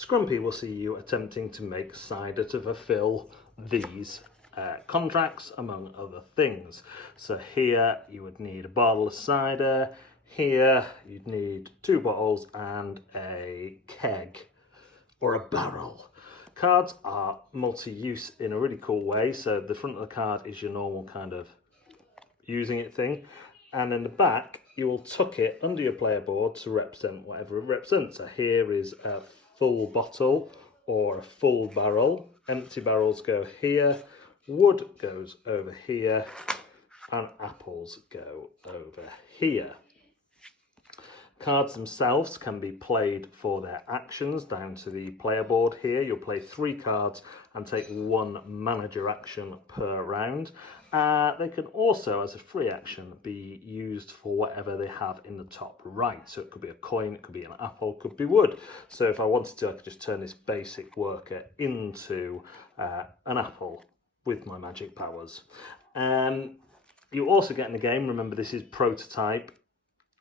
Scrumpy will see you attempting to make cider to fulfill these contracts, among other things. So here you would need a bottle of cider, here you'd need 2 bottles and a keg or a barrel. Cards are multi-use in a really cool way. So the front of the card is your normal kind of using it thing, and in the back you will tuck it under your player board to represent whatever it represents. So here is a full bottle or a full barrel. Empty barrels go here, wood goes over here, and apples go over here. Cards themselves can be played for their actions down to the player board here. You'll play 3 cards and take 1 manager action per round. They can also, as a free action, be used for whatever they have in the top right. So it could be a coin, it could be an apple, it could be wood. So if I wanted to, I could just turn this basic worker into an apple with my magic powers. You also get in the game, remember this is prototype,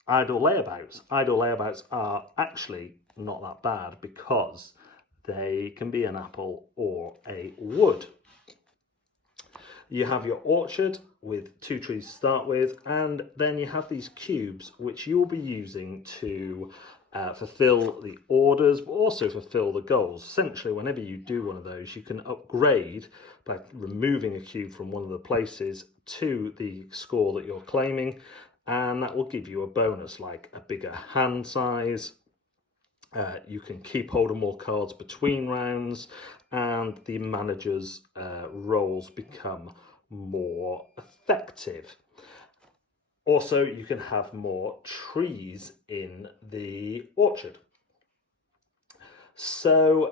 idle layabouts. Idle layabouts are actually not that bad because they can be an apple or a wood. You have your orchard with 2 trees to start with, and then you have these cubes which you'll be using to fulfill the orders, but also fulfill the goals. Essentially, whenever you do one of those, you can upgrade by removing a cube from one of the places to the score that you're claiming, and that will give you a bonus like a bigger hand size. You can keep hold of more cards between rounds, and the manager's roles become more effective. Also, you can have more trees in the orchard. So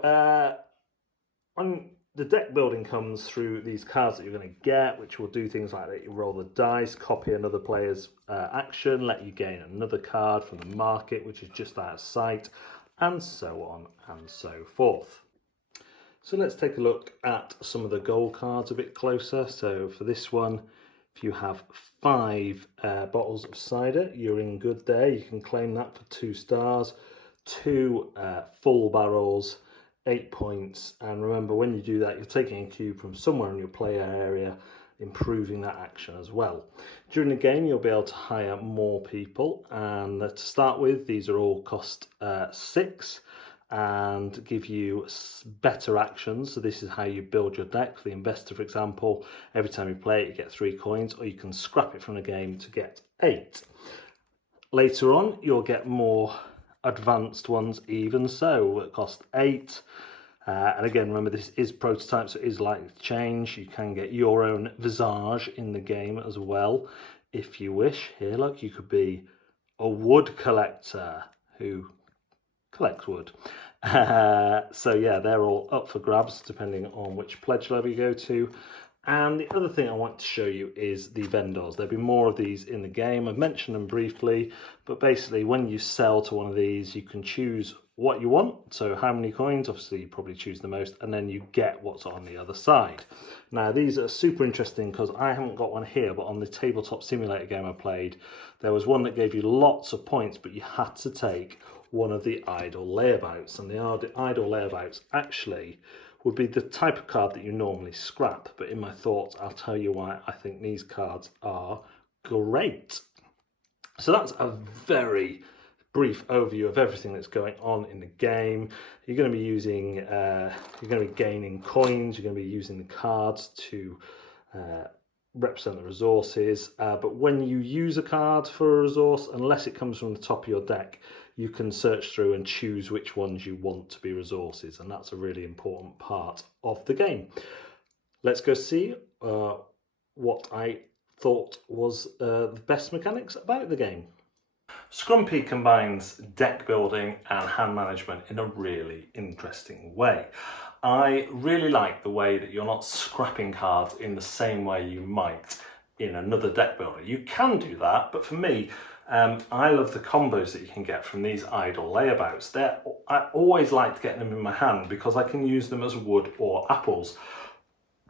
the deck building comes through these cards that you're going to get, which will do things like that. You roll the dice, copy another player's action, let you gain another card from the market, which is just out of sight, and so on and so forth. So let's take a look at some of the goal cards a bit closer. So for this one, if you have 5 bottles of cider, you're in good there. You can claim that for 2 stars, 2 full barrels, 8 points. And remember, when you do that, you're taking a cube from somewhere in your player area, improving that action as well. During the game, you'll be able to hire more people, and to start with, these are all cost 6 and give you better actions. So this is how you build your deck. For the investor, for example, every time you play it, you get 3 coins, or you can scrap it from the game to get 8. Later on, you'll get more advanced ones even so, that cost 8. And again, remember, this is prototype, so it is likely to change. You can get your own visage in the game as well, if you wish. Here, look, you could be a wood collector who collects wood. So yeah, they're all up for grabs depending on which pledge level you go to. And the other thing I want to show you is the vendors. There'll be more of these in the game. I've mentioned them briefly, but basically when you sell to one of these, you can choose what you want. So how many coins, obviously you probably choose the most, and then you get what's on the other side. Now these are super interesting because I haven't got one here, but on the tabletop simulator game I played, there was one that gave you lots of points, but you had to take one of the idle layabouts. And the idle layabouts actually would be the type of card that you normally scrap, but in my thoughts I'll tell you why I think these cards are great. So that's a very brief overview of everything that's going on in the game. You're going to be using, you're going to be gaining coins, you're going to be using the cards to represent the resources, but when you use a card for a resource, unless it comes from the top of your deck, you can search through and choose which ones you want to be resources, and that's a really important part of the game. Let's go see what I thought was the best mechanics about the game. Scrumpy combines deck building and hand management in a really interesting way. I really like the way that you're not scrapping cards in the same way you might in another deck builder. You can do that, but for me, I love the combos that you can get from these idle layabouts. I always like to get them in my hand because I can use them as wood or apples,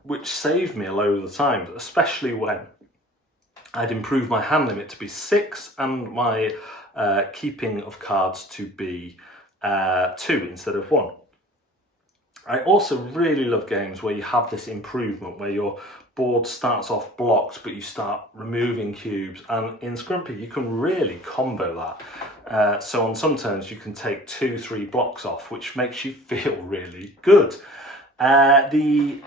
which saved me a load of the time, especially when I'd improve my hand limit to be 6 and my keeping of cards to be 2 instead of 1. I also really love games where you have this improvement, where your board starts off blocked, but you start removing cubes. And in Scrumpy, you can really combo that. So on some turns, you can take 2-3 blocks off, which makes you feel really good. The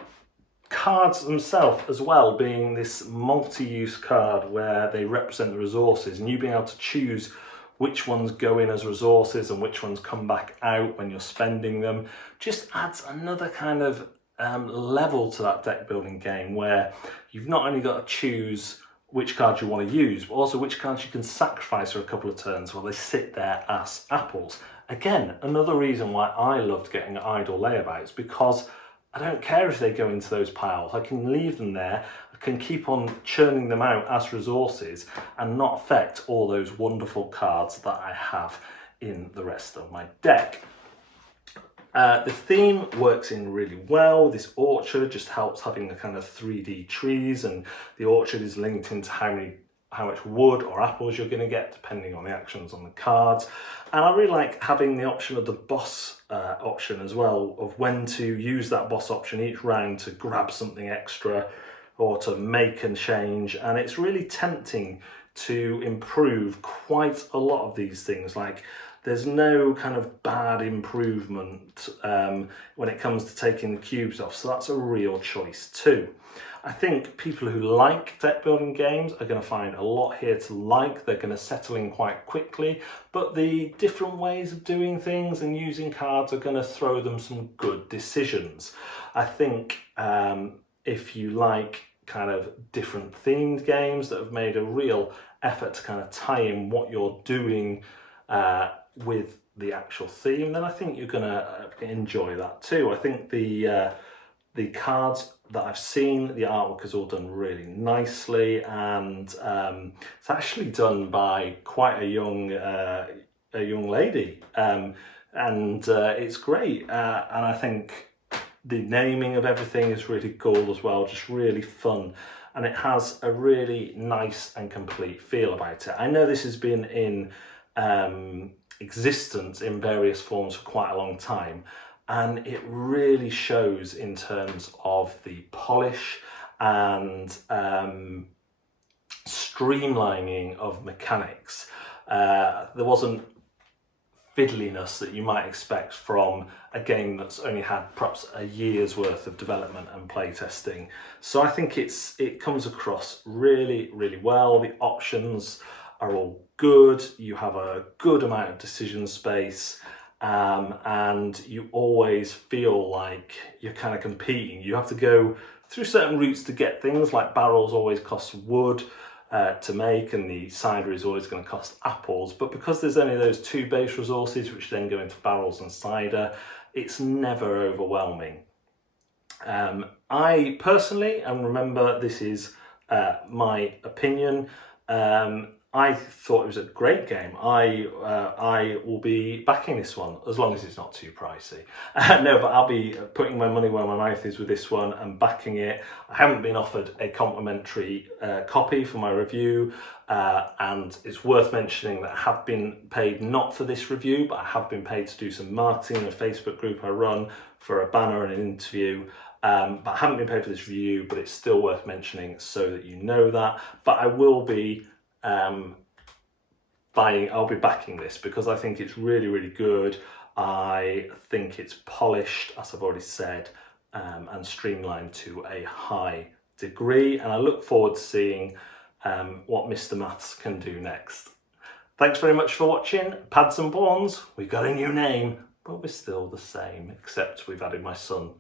cards themselves as well being this multi-use card where they represent the resources, and you being able to choose which ones go in as resources and which ones come back out when you're spending them, just adds another kind of level to that deck building game, where you've not only got to choose which cards you want to use, but also which cards you can sacrifice for a couple of turns while they sit there as apples. Again, another reason why I loved getting idle layabouts, because I don't care if they go into those piles. I can leave them there. I can keep on churning them out as resources and not affect all those wonderful cards that I have in the rest of my deck. The theme works in really well. This orchard just helps having the kind of 3D trees, and the orchard is linked into how much wood or apples you're going to get depending on the actions on the cards. And I really like having the option of the boss option as well, of when to use that boss option each round to grab something extra or to make and change. And it's really tempting to improve quite a lot of these things. Like, there's no kind of bad improvement when it comes to taking the cubes off, so that's a real choice too. I think people who like deck building games are going to find a lot here to like. They're going to settle in quite quickly, but the different ways of doing things and using cards are going to throw them some good decisions. I think if you like kind of different themed games that have made a real effort to kind of tie in what you're doing with the actual theme, then I think you're going to enjoy that too. I think the cards that I've seen, the artwork is all done really nicely, and it's actually done by quite a young lady, and it's great. And I think the naming of everything is really cool as well, just really fun, and it has a really nice and complete feel about it. I know this has been in existence in various forms for quite a long time, and it really shows in terms of the polish and streamlining of mechanics. There wasn't fiddliness that you might expect from a game that's only had perhaps a year's worth of development and playtesting. So I think it comes across really, really well. The options are all good. You have a good amount of decision space. And you always feel like you're kind of competing. You have to go through certain routes to get things, like barrels always cost wood to make, and the cider is always going to cost apples. But because there's only those two base resources, which then go into barrels and cider, it's never overwhelming. I personally, and remember this is my opinion, I thought it was a great game. I will be backing this one, as long as it's not too pricey. No, but I'll be putting my money where my mouth is with this one and backing it. I haven't been offered a complimentary copy for my review, and it's worth mentioning that I have been paid not for this review, but I have been paid to do some marketing in a Facebook group I run for a banner and an interview. But I haven't been paid for this review, but it's still worth mentioning so that you know that. But I will be I'll be backing this because I think it's really, really good. I think it's polished, as I've already said, and streamlined to a high degree, and I look forward to seeing what Mr. Maths can do next. Thanks very much for watching. Pads and Pawns, we've got a new name, but we're still the same, except we've added my son,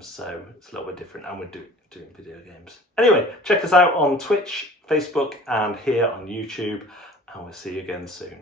so it's a little bit different, and we're doing video games. Anyway, check us out on Twitch, Facebook, and here on YouTube, and we'll see you again soon.